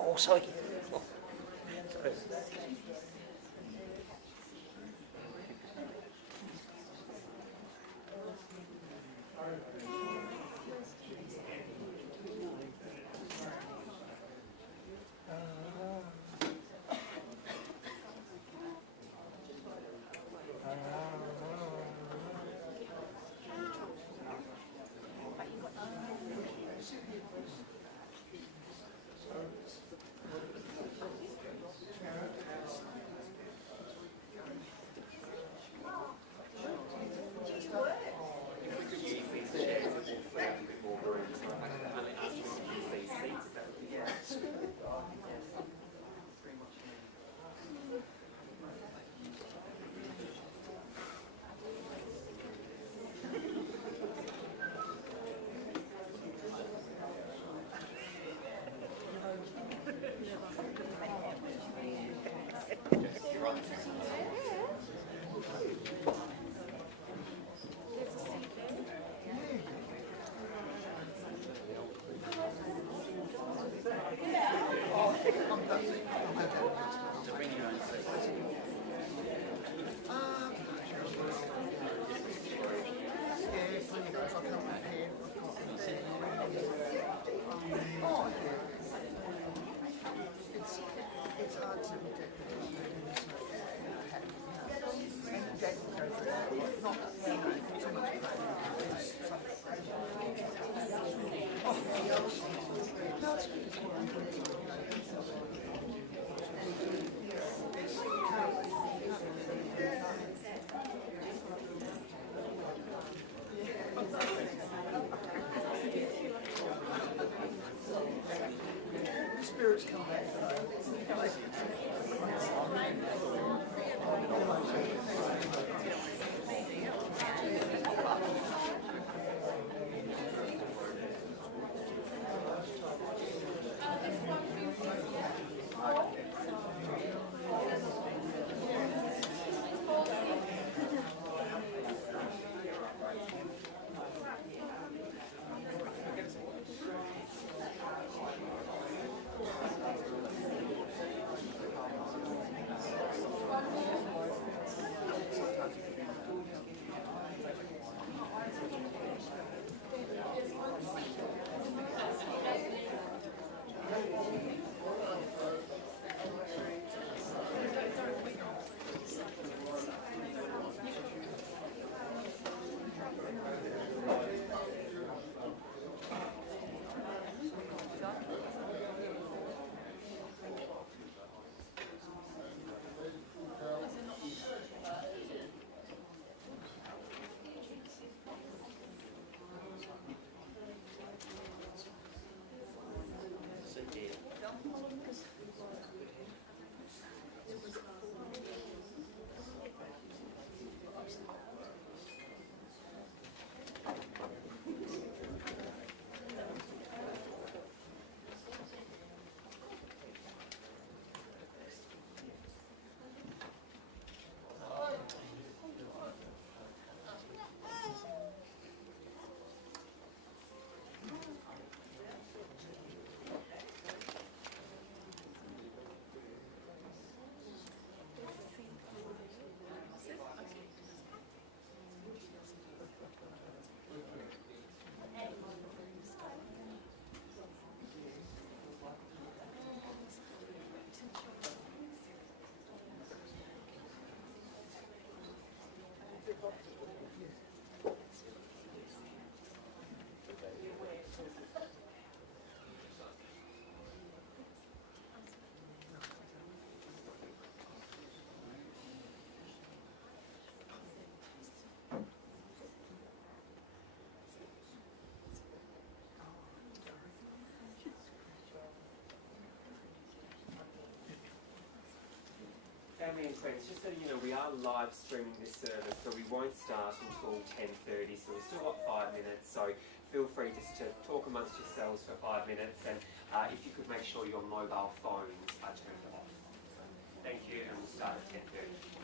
Oh, sorry. Sorry. It's hard to predict. Family and friends, just so you know, we are live streaming this service, so we won't start until 10:30, so we've still got 5 minutes, so feel free just to talk amongst yourselves for 5 minutes, and if you could make sure your mobile phones are turned off. So, thank you, and we'll start at 10:30.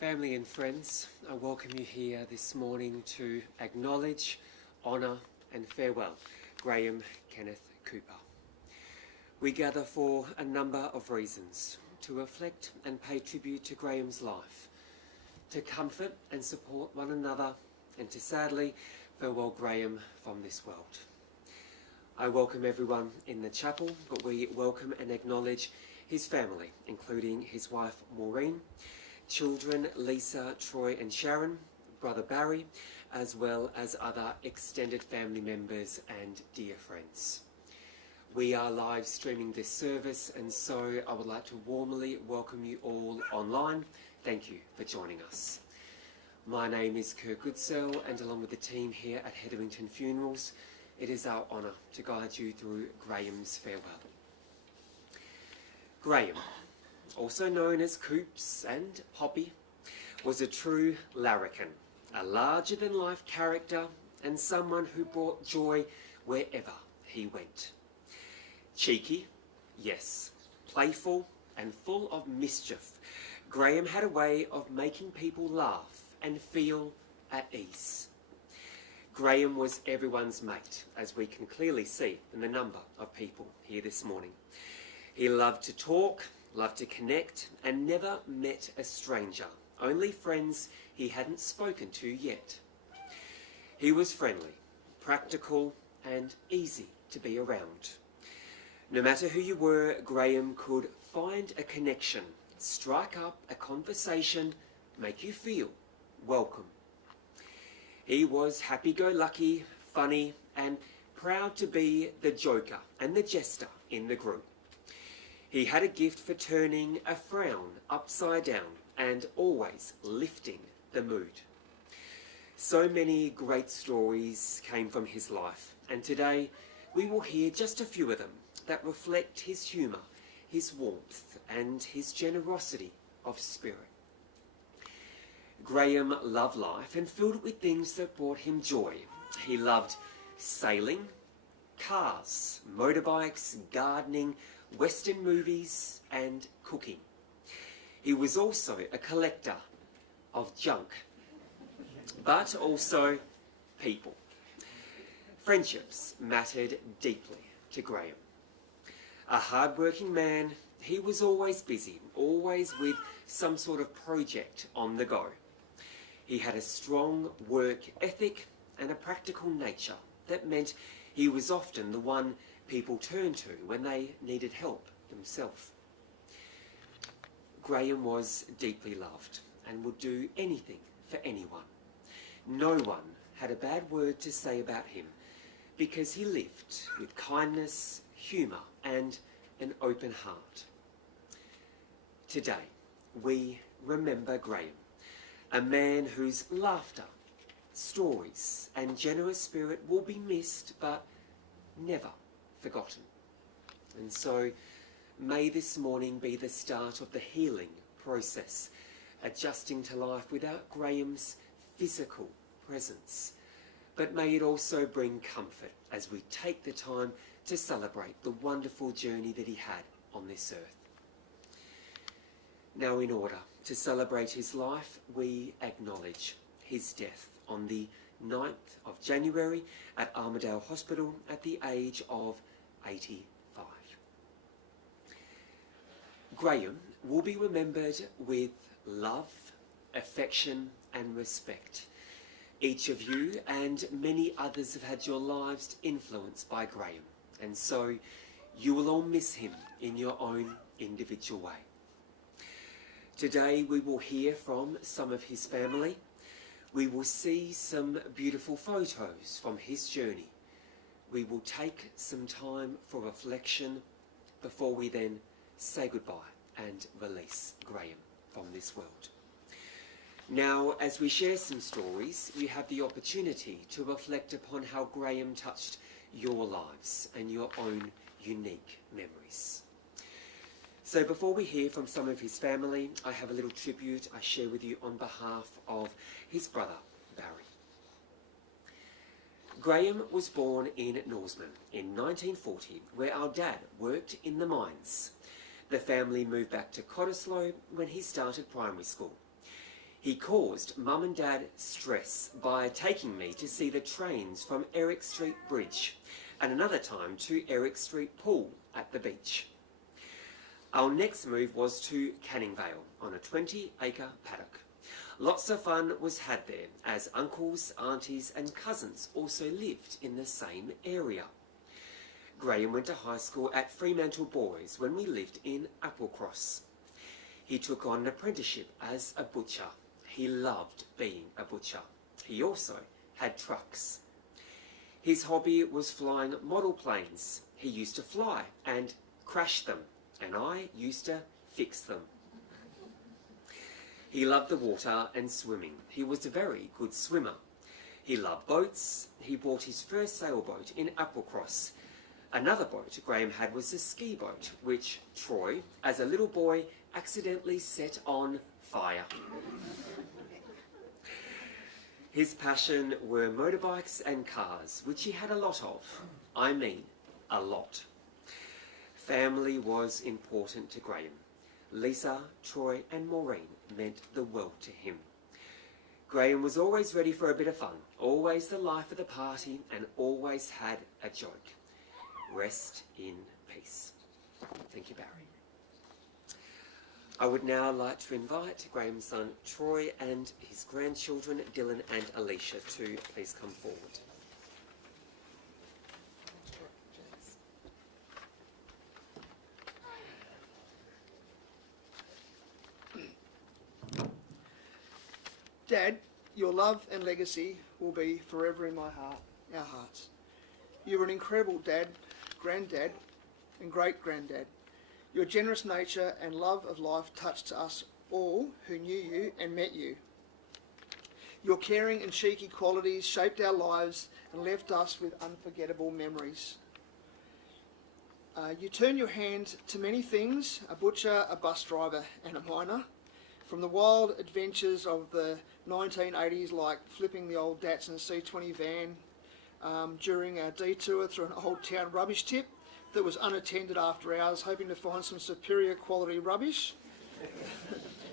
Family and friends, I welcome you here this morning to acknowledge, honour and farewell Graham Kenneth Cooper. We gather for a number of reasons: to reflect and pay tribute to Graham's life, to comfort and support one another, and to sadly farewell Graham from this world. I welcome everyone in the chapel, but we welcome and acknowledge his family, including his wife Maureen, children Lisa, Troy and Sharon, brother Barry, as well as other extended family members and dear friends. We are live streaming this service, and so I would like to warmly welcome you all online. Thank you for joining us. My name is Kirk Goodsell, and along with the team here at Hetherington Funerals, it is our honour to guide you through Graham's farewell. Graham, also known as Coops and Poppy, was a true larrikin, a larger-than-life character and someone who brought joy wherever he went. Cheeky, yes, playful and full of mischief, Graham had a way of making people laugh and feel at ease. Graham was everyone's mate, as we can clearly see in the number of people here this morning. He loved to talk, loved to connect, and never met a stranger, only friends he hadn't spoken to yet. He was friendly, practical, and easy to be around. No matter who you were, Graham could find a connection, strike up a conversation, make you feel welcome. He was happy-go-lucky, funny, and proud to be the joker and the jester in the group. He had a gift for turning a frown upside down and always lifting the mood. So many great stories came from his life, and today we will hear just a few of them that reflect his humour, his warmth, and his generosity of spirit. Graham loved life and filled it with things that brought him joy. He loved sailing, cars, motorbikes, gardening, Western movies and cooking. He was also a collector of junk, but also people. Friendships mattered deeply to Graham. A hard-working man, he was always busy, always with some sort of project on the go. He had a strong work ethic and a practical nature that meant he was often the one people turned to when they needed help themselves. Graham was deeply loved and would do anything for anyone. No one had a bad word to say about him because he lived with kindness, humour and an open heart. Today, we remember Graham, a man whose laughter, stories and generous spirit will be missed but never forgotten. And so may this morning be the start of the healing process, adjusting to life without Graham's physical presence. But may it also bring comfort as we take the time to celebrate the wonderful journey that he had on this earth. Now, in order to celebrate his life, we acknowledge his death on the 9th of January at Armidale Hospital at the age of 85. Graham will be remembered with love, affection and respect. Each of you and many others have had your lives influenced by Graham, and so you will all miss him in your own individual way. Today we will hear from some of his family. We will see some beautiful photos from his journey. We will take some time for reflection before we then say goodbye and release Graham from this world. Now, as we share some stories, you have the opportunity to reflect upon how Graham touched your lives and your own unique memories. So before we hear from some of his family, I have a little tribute I share with you on behalf of his brother, Barry. Graham was born in Norseman in 1940, where our dad worked in the mines. The family moved back to Cottesloe when he started primary school. He caused Mum and Dad stress by taking me to see the trains from Eric Street Bridge and another time to Eric Street Pool at the beach. Our next move was to Canning Vale on a 20-acre paddock. Lots of fun was had there as uncles, aunties and cousins also lived in the same area. Graham went to high school at Fremantle Boys when we lived in Applecross. He took on an apprenticeship as a butcher. He loved being a butcher. He also had trucks. His hobby was flying model planes. He used to fly and crash them, and I used to fix them. He loved the water and swimming. He was a very good swimmer. He loved boats. He bought his first sailboat in Applecross. Another boat Graham had was a ski boat, which Troy, as a little boy, accidentally set on fire. His passion were motorbikes and cars, which he had a lot of. I mean, a lot. Family was important to Graham. Lisa, Troy and Maureen meant the world to him. Graham was always ready for a bit of fun, always the life of the party, and always had a joke. Rest in peace. Thank you, Barry. I would now like to invite Graham's son Troy and his grandchildren Dylan and Alicia to please come forward. Dad, your love and legacy will be forever in my heart, our hearts. You were an incredible dad, granddad and great-granddad. Your generous nature and love of life touched us all who knew you and met you. Your caring and cheeky qualities shaped our lives and left us with unforgettable memories. You turned your hand to many things, a butcher, a bus driver and a miner. From the wild adventures of the 1980s, like flipping the old Datsun C20 van during our detour through an old town rubbish tip that was unattended after hours, hoping to find some superior quality rubbish.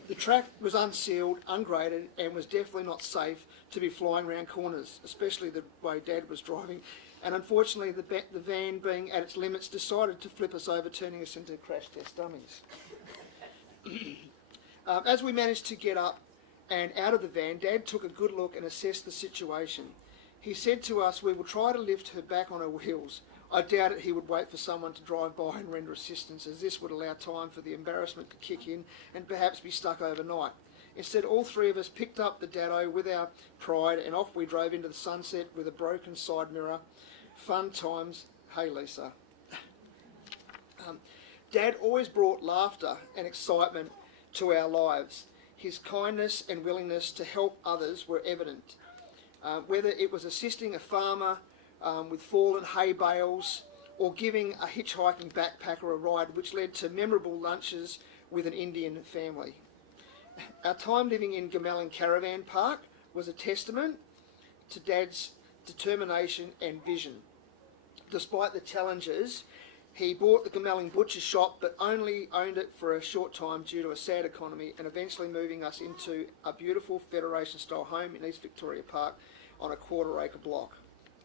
The track was unsealed, ungraded, and was definitely not safe to be flying around corners, especially the way Dad was driving. And unfortunately, the van, being at its limits, decided to flip us over, turning us into crash test dummies. As we managed to get up and out of the van, Dad took a good look and assessed the situation. He said to us, "We will try to lift her back on her wheels." I doubted he would wait for someone to drive by and render assistance, as this would allow time for the embarrassment to kick in and perhaps be stuck overnight. Instead, all three of us picked up the Daddo with our pride and off we drove into the sunset with a broken side mirror. Fun times. Hey, Lisa. Dad always brought laughter and excitement to our lives. His kindness and willingness to help others were evident. Whether it was assisting a farmer with fallen hay bales or giving a hitchhiking backpacker a ride, which led to memorable lunches with an Indian family. Our time living in Gamellan Caravan Park was a testament to Dad's determination and vision. Despite the challenges, he bought the Gamellan Butcher Shop but only owned it for a short time due to a sad economy, and eventually moving us into a beautiful Federation-style home in East Victoria Park on a quarter-acre block.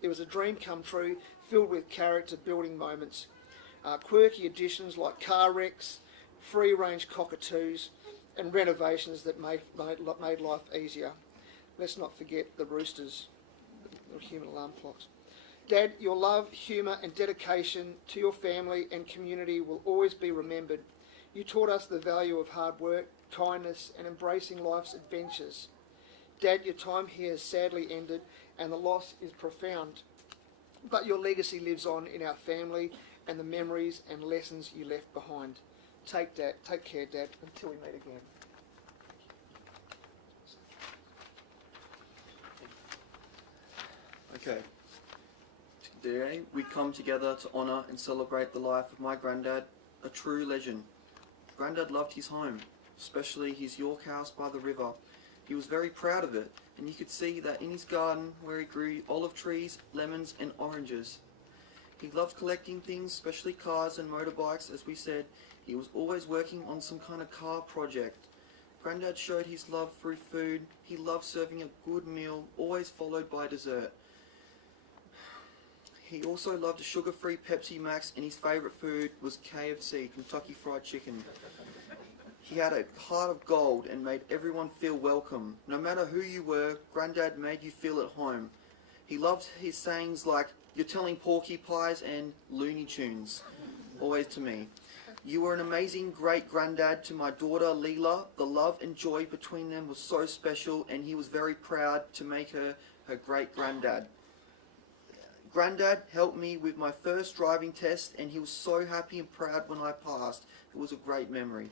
It was a dream come true, filled with character-building moments, quirky additions like car wrecks, free-range cockatoos, and renovations that made life easier. Let's not forget the roosters, the human alarm clocks. Dad, your love, humour and dedication to your family and community will always be remembered. You taught us the value of hard work, kindness and embracing life's adventures. Dad, your time here has sadly ended and the loss is profound, but your legacy lives on in our family and the memories and lessons you left behind. Take care, Dad, until we meet again. Okay. Today we come together to honour and celebrate the life of my granddad, a true legend. Granddad loved his home, especially his York house by the river. He was very proud of it, and you could see that in his garden where he grew olive trees, lemons and oranges. He loved collecting things, especially cars and motorbikes. As we said, he was always working on some kind of car project. Grandad showed his love through food. He loved serving a good meal, always followed by dessert. He also loved a sugar-free Pepsi Max, and his favourite food was KFC, Kentucky Fried Chicken. He had a heart of gold and made everyone feel welcome. No matter who you were, Grandad made you feel at home. He loved his sayings like, "You're telling porcupines," and "Looney Tunes," always to me. You were an amazing great-granddad to my daughter, Leela. The love and joy between them was so special, and he was very proud to make her great-granddad. Grandad helped me with my first driving test, and he was so happy and proud when I passed. It was a great memory.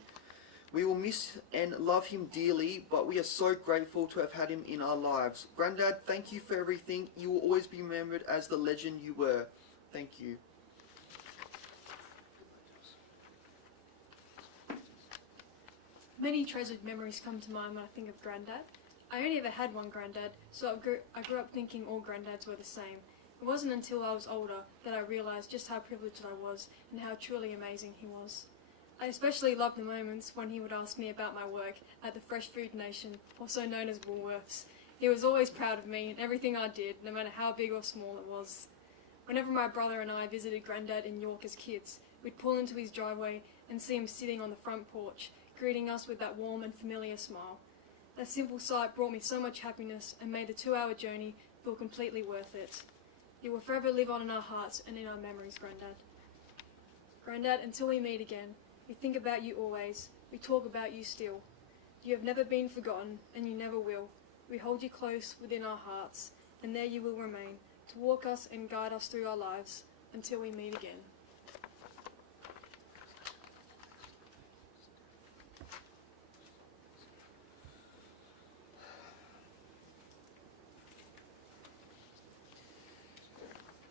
We will miss and love him dearly, but we are so grateful to have had him in our lives. Grandad, thank you for everything. You will always be remembered as the legend you were. Thank you. Many treasured memories come to mind when I think of Grandad. I only ever had one Grandad, so I grew up thinking all Granddads were the same. It wasn't until I was older that I realised just how privileged I was and how truly amazing he was. I especially loved the moments when he would ask me about my work at the Fresh Food Nation, also known as Woolworths. He was always proud of me and everything I did, no matter how big or small it was. Whenever my brother and I visited Grandad in York as kids, we'd pull into his driveway and see him sitting on the front porch, greeting us with that warm and familiar smile. That simple sight brought me so much happiness and made the 2-hour journey feel completely worth it. You will forever live on in our hearts and in our memories, Grandad. Grandad, until we meet again, we think about you always. We talk about you still. You have never been forgotten, and you never will. We hold you close within our hearts, and there you will remain, to walk us and guide us through our lives, until we meet again.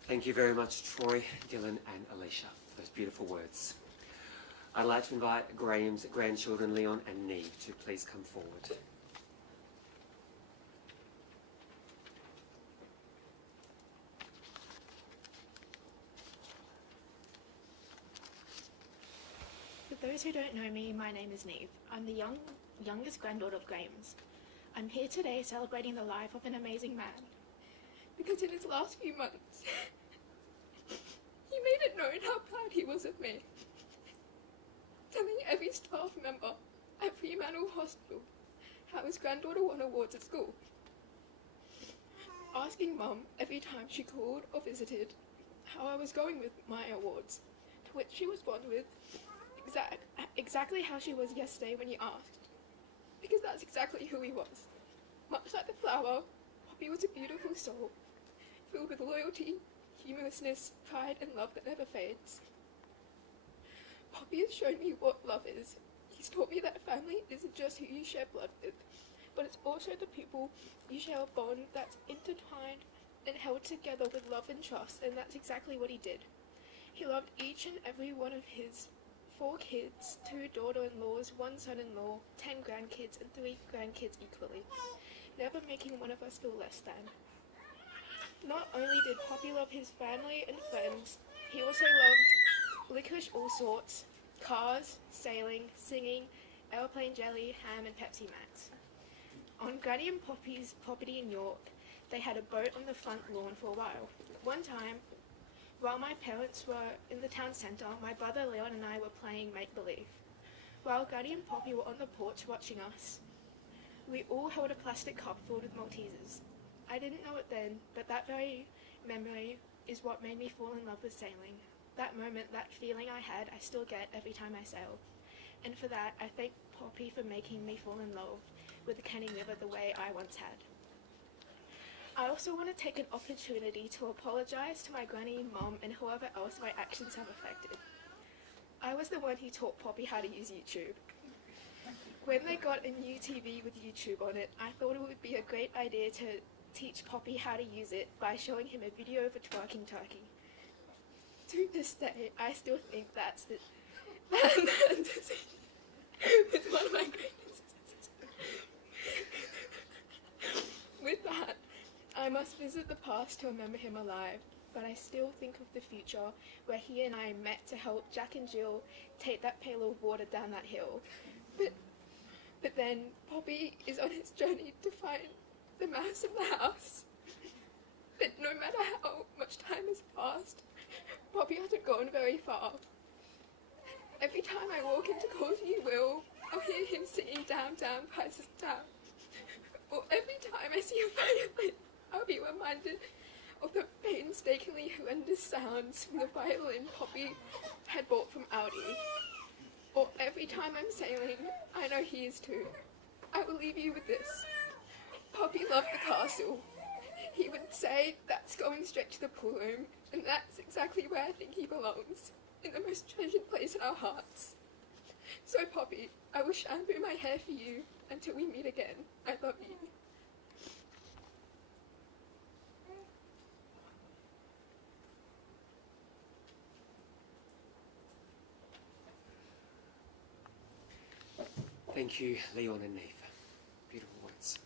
Thank you very much, Troy, Dylan and Alicia, for those beautiful words. I'd like to invite Graham's grandchildren, Leon and Neve, to please come forward. For those who don't know me, my name is Neve. I'm the youngest granddaughter of Graham's. I'm here today celebrating the life of an amazing man, because in his last few months, he made it known how proud he was of me, telling every staff member at Fremantle Hospital how his granddaughter won awards at school, asking Mum every time she called or visited how I was going with my awards, to which she responded with exactly how she was yesterday when you asked, because that's exactly who he was. Much like the flower, Poppy was a beautiful soul, filled with loyalty, humorousness, pride and love that never fades. Poppy has shown me what love is. He's taught me that family isn't just who you share blood with, but it's also the people you share a bond that's intertwined and held together with love and trust, and that's exactly what he did. He loved each and every one of his 4 kids, 2 daughter-in-laws, 1 son-in-law, 10 grandkids and 3 grandkids equally, never making one of us feel less than. Not only did Poppy love his family and friends, he also loved licorice all sorts, cars, sailing, singing, airplane jelly, ham and Pepsi Max. On Granny and Poppy's property in York, they had a boat on the front lawn for a while. One time, while my parents were in the town centre, my brother Leon and I were playing make-believe. While Granny and Poppy were on the porch watching us, we all held a plastic cup filled with Maltesers. I didn't know it then, but that very memory is what made me fall in love with sailing. That moment, that feeling I had, I still get every time I sail. And for that, I thank Poppy for making me fall in love with the Canning River the way I once had. I also want to take an opportunity to apologise to my granny, mum and whoever else my actions have affected. I was the one who taught Poppy how to use YouTube. When they got a new TV with YouTube on it, I thought it would be a great idea to teach Poppy how to use it by showing him a video of a twerking turkey. To this day, I still think that decision is one of my greatest successes. With that, I must visit the past to remember him alive, but I still think of the future where he and I met to help Jack and Jill take that pail of water down that hill. But But then Poppy is on his journey to find the mouse in the house. But no matter how much time has passed, Poppy hasn't gone very far. Every time I walk into Courtney Will, I'll hear him singing Down, Down, Pisces Down. Or every time I see a violin, I'll be reminded of the painstakingly horrendous sounds from the violin Poppy had bought from Audi. Or every time I'm sailing, I know he is too. I will leave you with this. Poppy loved the castle. He would say that's going straight to the pool room, and that's exactly where I think he belongs, in the most treasured place in our hearts. So Poppy, I will shampoo my hair for you until we meet again. I love you. Thank you, Leon and Neve. Beautiful words.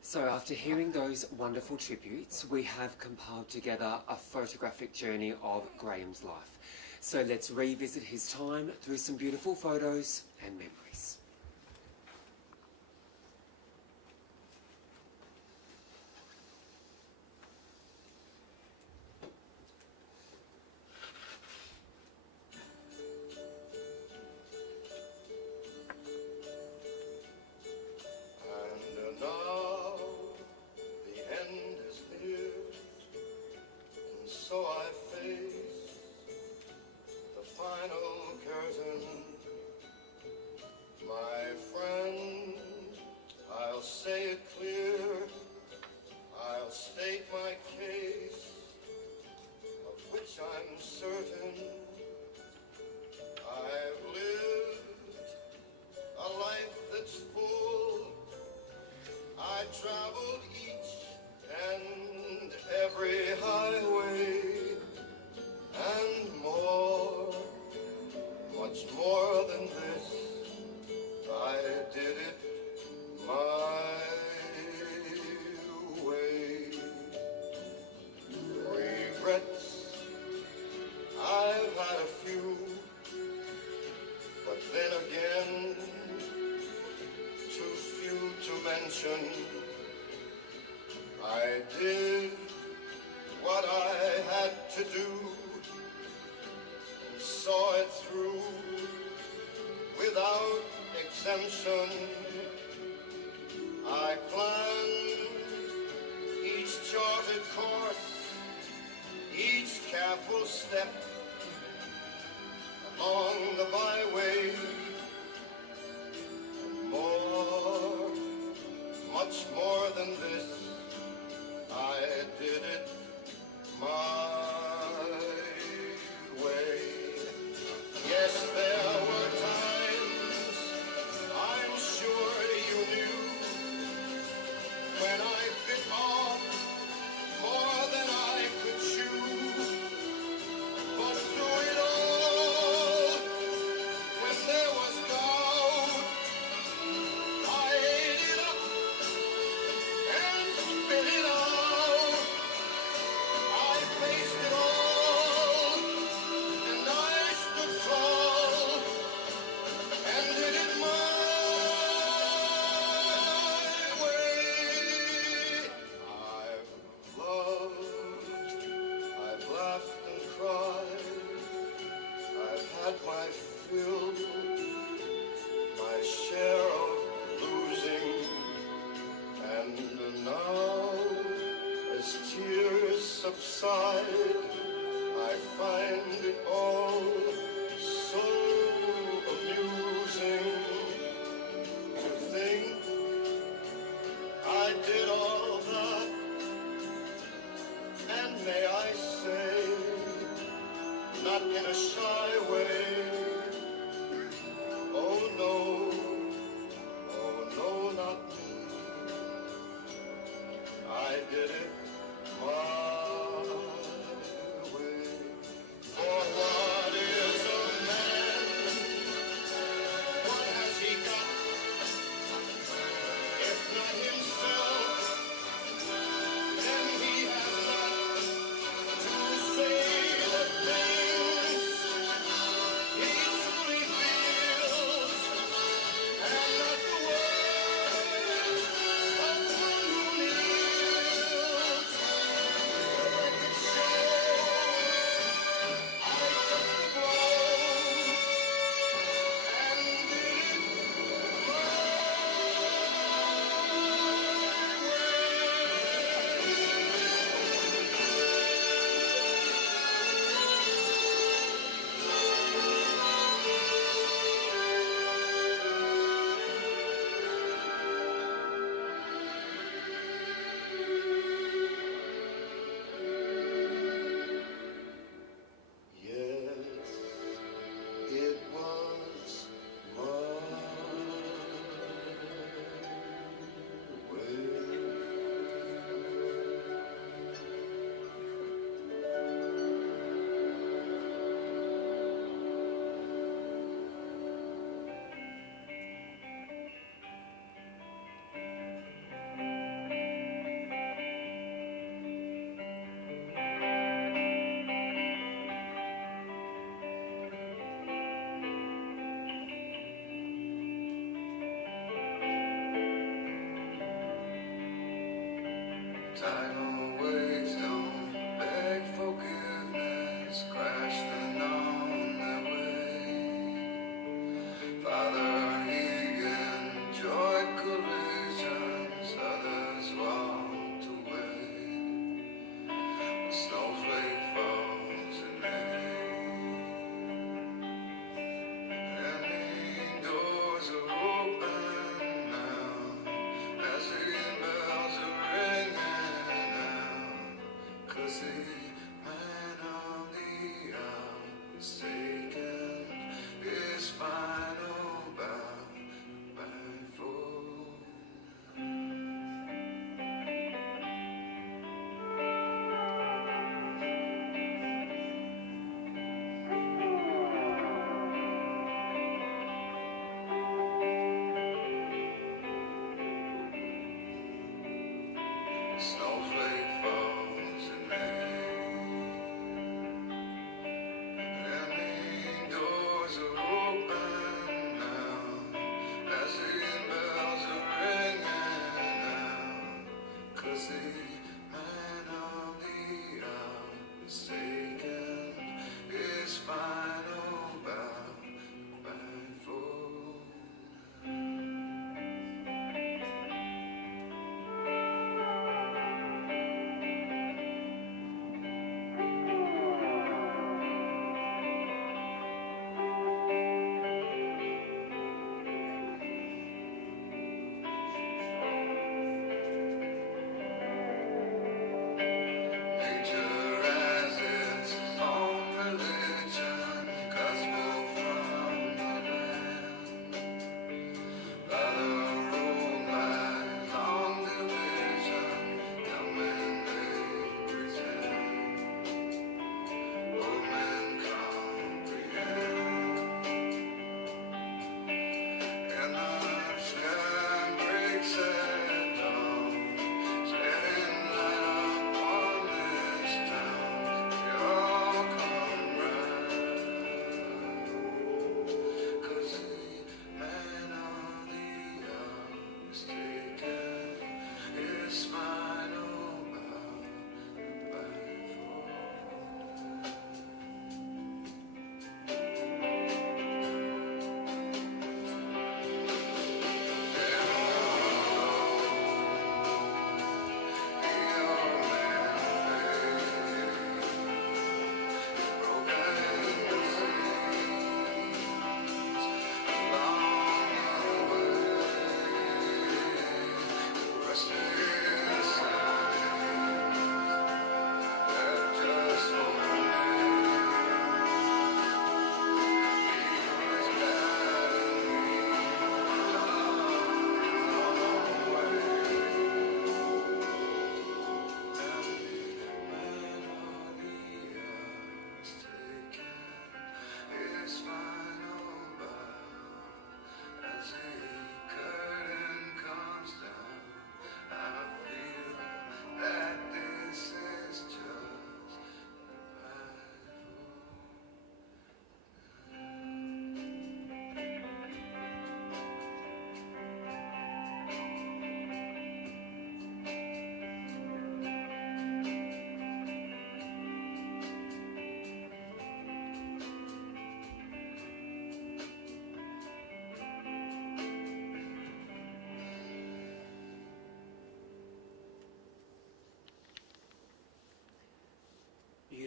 So after hearing those wonderful tributes, we have compiled together a photographic journey of Graham's life. So let's revisit his time through some beautiful photos and memories. And now the end is near, and so I face the final curtain. My friend, I'll say it clear, I'll state my case, of which I'm certain. I've lived a life that's full. I traveled each and every highway, and more, much more than this. I did it my way. Regrets, I've had a few, but then again, too few to mention. I did what I had to do, and saw it through without exemption. I planned each charted course, each careful step along the byway, and more, much more than this. I did it my way. Yes, there were times, I'm sure you knew, when I bit off more than I could chew. But through it all, when there was doubt, I ate it up and spit it out. I faced it all, and I stood tall, and did it my way. I've loved, I've laughed and cried, I've had my fill, my share of losing, and now, as tears subside, I find it all so amusing to think I did all that, and may I say, not in a shy way, oh no, not me. I did it my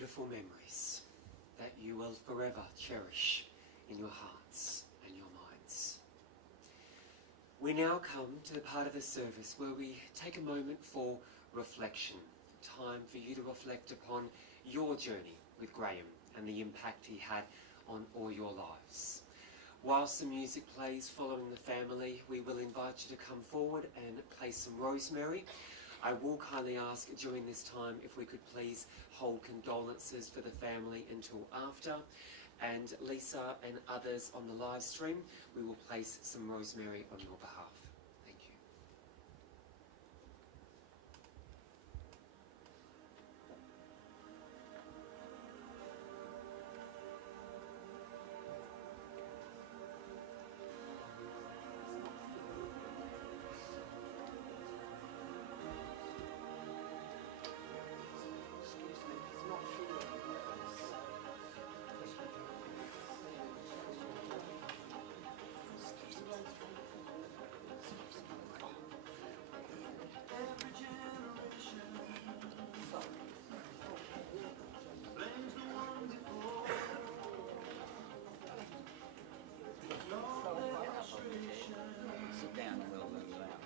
beautiful memories that you will forever cherish in your hearts and your minds. We now come to the part of the service where we take a moment for reflection, time for you to reflect upon your journey with Graham and the impact he had on all your lives. Whilst the music plays following the family, we will invite you to come forward and play some rosemary. I will kindly ask during this time if we could please hold condolences for the family until after. And Lisa and others on the live stream, we will place some rosemary on your behalf. Thank you. Sit down and we'll move it out.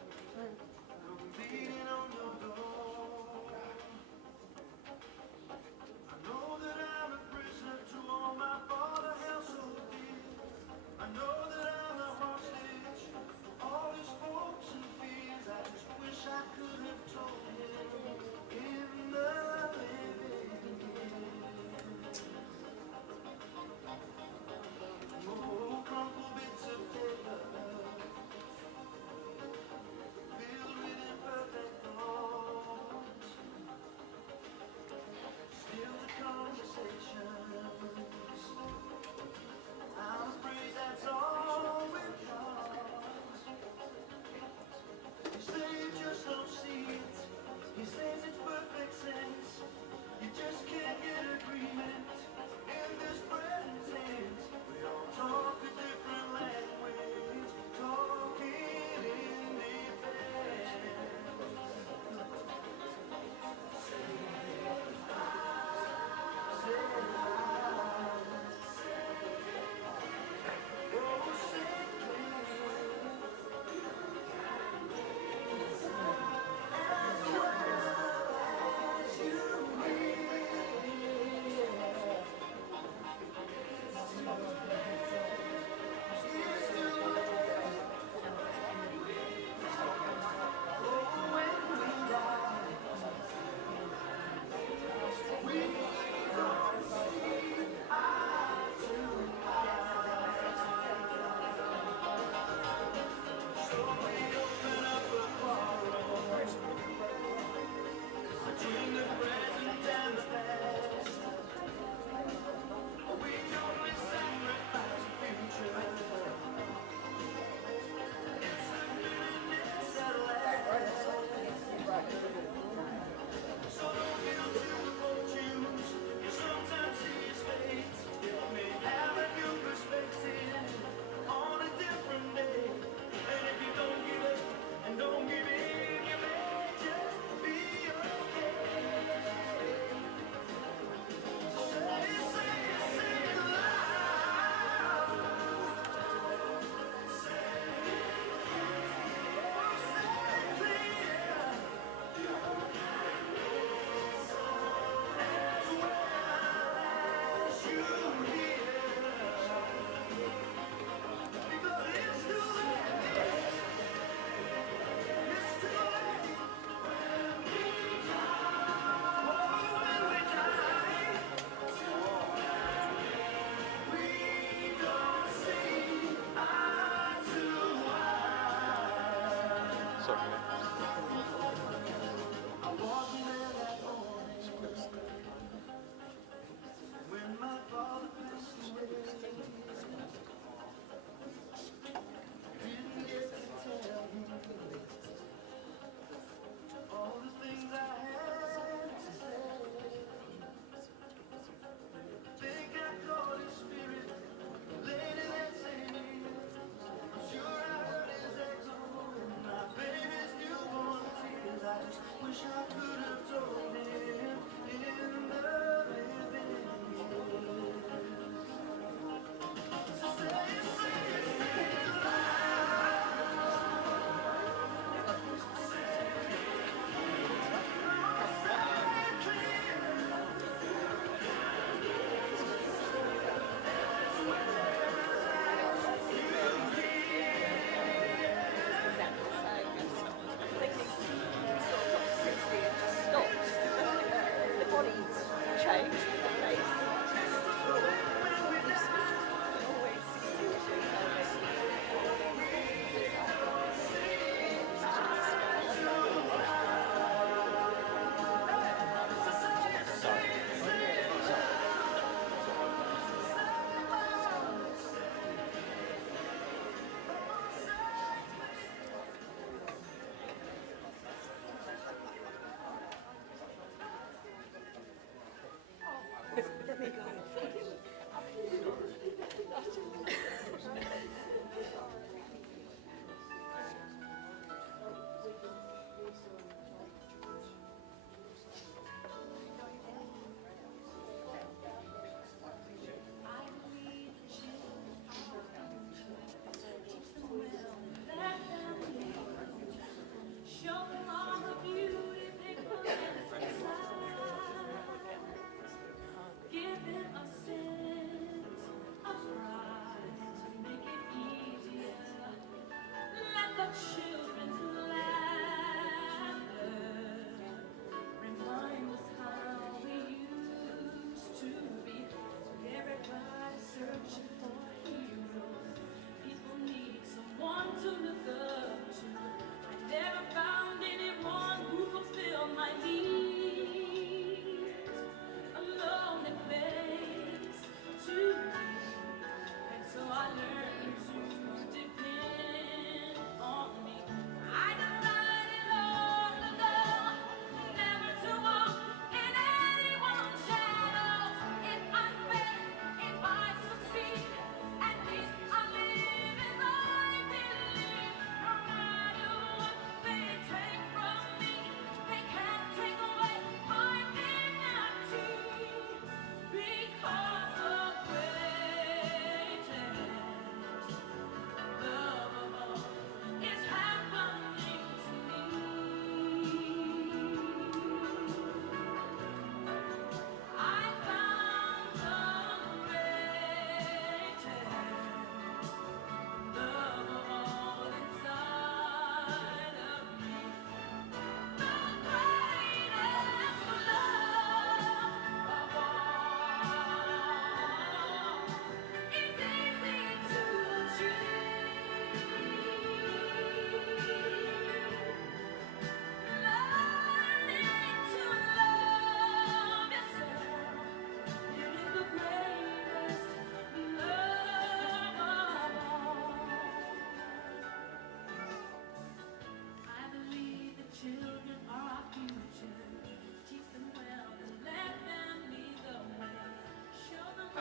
Baby's new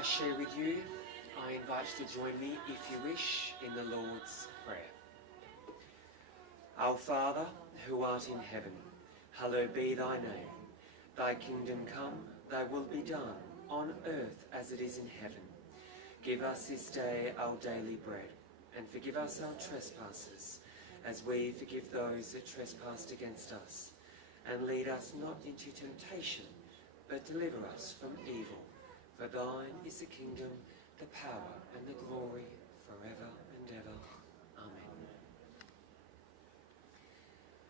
I share with you, I invite you to join me, if you wish, in the Lord's Prayer. Our Father, who art in heaven, hallowed be thy name. Thy kingdom come, thy will be done, on earth as it is in heaven. Give us this day our daily bread, and forgive us our trespasses, as we forgive those that trespass against us. And lead us not into temptation, but deliver us from evil. For thine is the kingdom, the power, and the glory, forever and ever.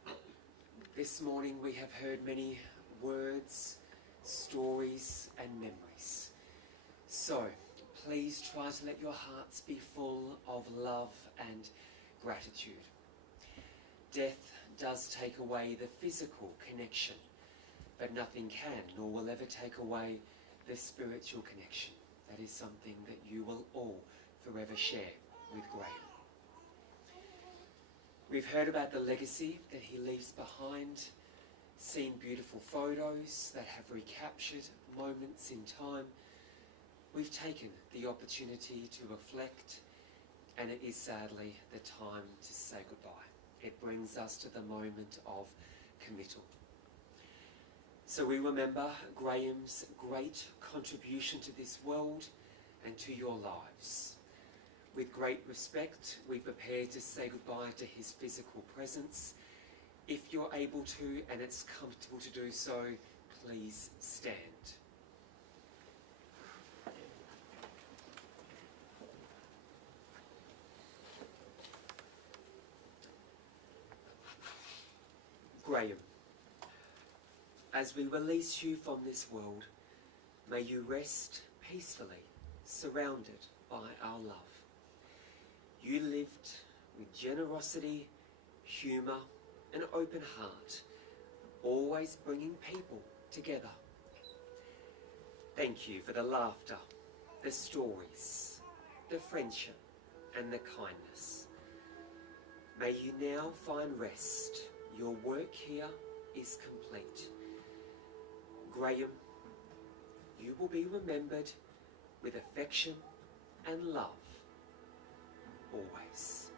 Amen. This morning we have heard many words, stories, and memories. So, please try to let your hearts be full of love and gratitude. Death does take away the physical connection, but nothing can nor will ever take away the spiritual connection. That is something that you will all forever share with Graham. We've heard about the legacy that he leaves behind, seen beautiful photos that have recaptured moments in time. We've taken the opportunity to reflect, and it is sadly the time to say goodbye. It brings us to the moment of committal. So we remember Graham's great contribution to this world and to your lives. With great respect, we prepare to say goodbye to his physical presence. If you're able to, and it's comfortable to do so, please stand. Graham, as we release you from this world, may you rest peacefully, surrounded by our love. You lived with generosity, humour, and open heart, always bringing people together. Thank you for the laughter, the stories, the friendship, and the kindness. May you now find rest. Your work here is complete. Graham, you will be remembered with affection and love, always.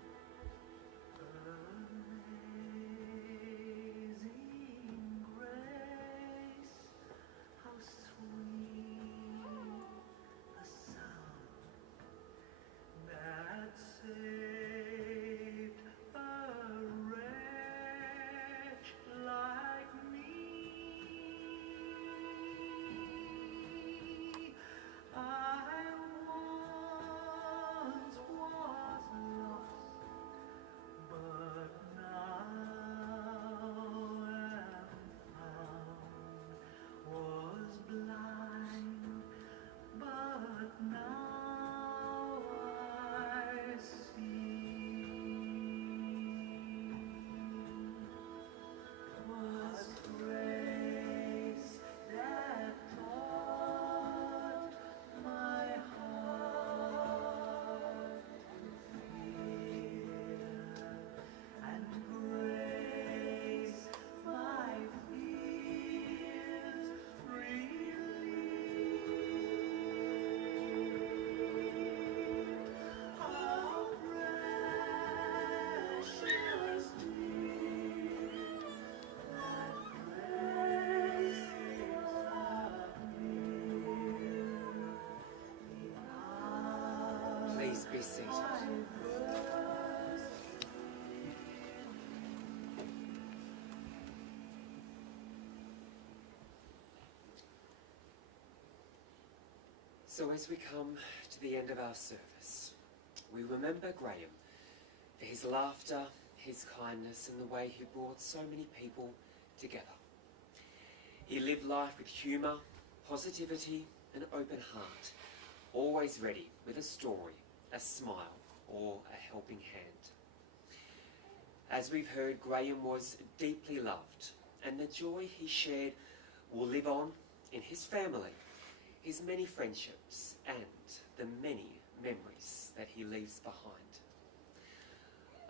Amazing grace, how sweet the sound that saved a wretch like me. I once was lost, but now am found. Was blind, but now I see. Was grace that taught my heart to fear, and grace my fears relieved. How precious did that grace appear. Please be seated. So as we come to the end of our service, we remember Graham for his laughter, his kindness, and the way he brought so many people together. He lived life with humour, positivity, and open heart, always ready with a story, a smile, or a helping hand. As we've heard, Graham was deeply loved, and the joy he shared will live on in his family, his many friendships, and the many memories that he leaves behind.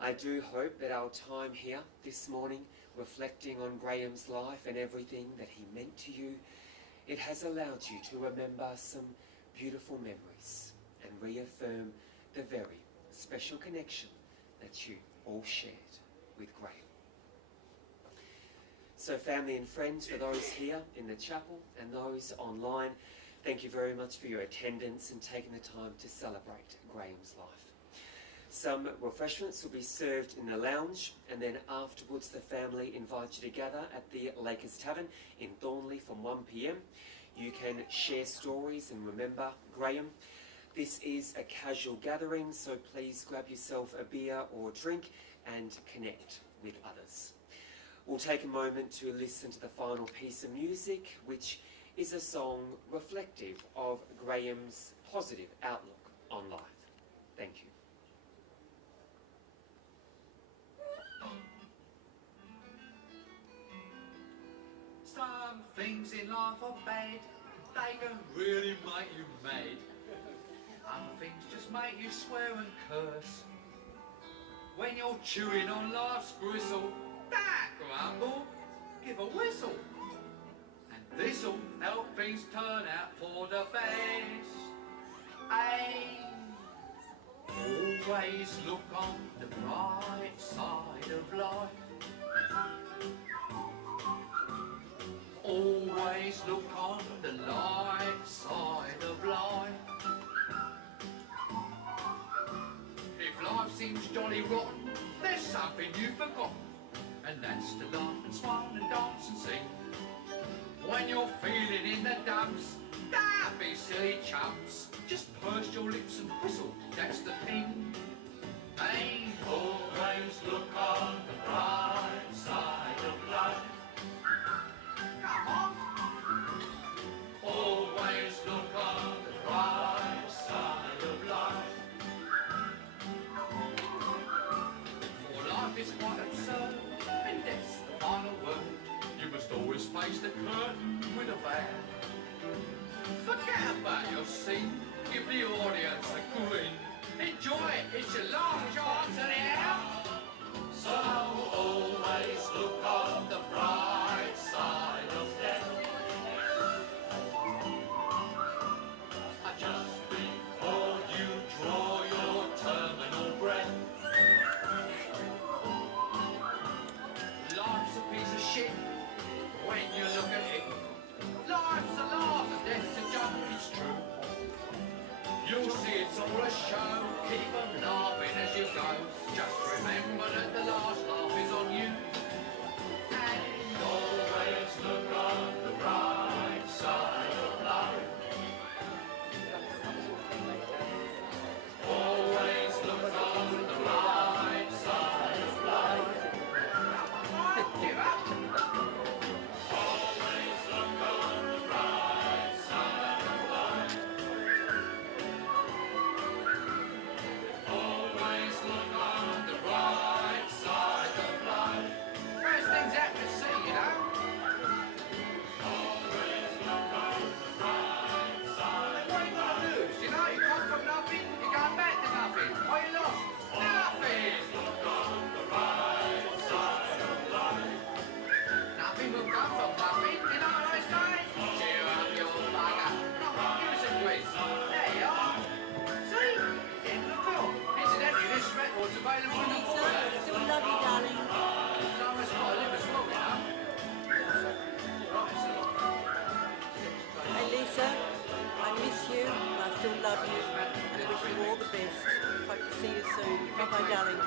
I do hope that our time here this morning, reflecting on Graham's life and everything that he meant to you, it has allowed you to remember some beautiful memories and reaffirm the very special connection that you all shared with Graham. So family and friends, for those here in the chapel and those online, thank you very much for your attendance and taking the time to celebrate Graham's life. Some refreshments will be served in the lounge, and then afterwards the family invite you to gather at the Lakers Tavern in Thornley from 1 p.m. You can share stories and remember Graham. This is a casual gathering, so please grab yourself a beer or a drink and connect with others. We'll take a moment to listen to the final piece of music, which is a song reflective of Graham's positive outlook on life. Thank you. Some things in life are bad, they can really make you mad. Other things just make you swear and curse. When you're chewing on life's gristle, don't grumble, give a whistle. And this'll help things turn out for the best. Always look on the bright side of life. Always look on the light side of life. If life seems jolly rotten, there's something you've forgotten, and that's to laugh and smile and dance and sing. When you're feeling in the dumps, don't be silly chumps. Just purse your lips and whistle, that's the thing. And always look on the bright side of life. Come on. Always look on the bright side of life. For life is quite absurd, and that's the final word. You must always face the curtain with a bow. Forget about your scene, give the audience a grin. Enjoy it, it's your last chance anyhow. So always look on the bright side of death. Just before you draw your terminal breath. Life's a piece of shit when you look at it. Life's a laugh and death's a joke, it's true. You'll see it's all a show, keep on laughing as you go. Just remember that the last laugh is on you. And always look on the bright side of life. Always look on the bright side of life. Give up. Always look on the bright side of life. Always look on the bright side of life. First things out to see, you know. Always look on the bright side. What are you gonna lose? You know, you come from nothing, you're going back to nothing. What you lost? Nothing. Look on the right side of life. Nothing will come from nothing, you know what I say? Cheer up, you bugger. Come on, give us a quiz. There you are. See? In the film. Incidentally, this record's available in the foyer. Still love you, darling. So much more live as well, you know. Right, so. Hey, Lisa, I miss you. I still love you. And I wish you all the best. Hope to see you soon. Bye-bye, darling.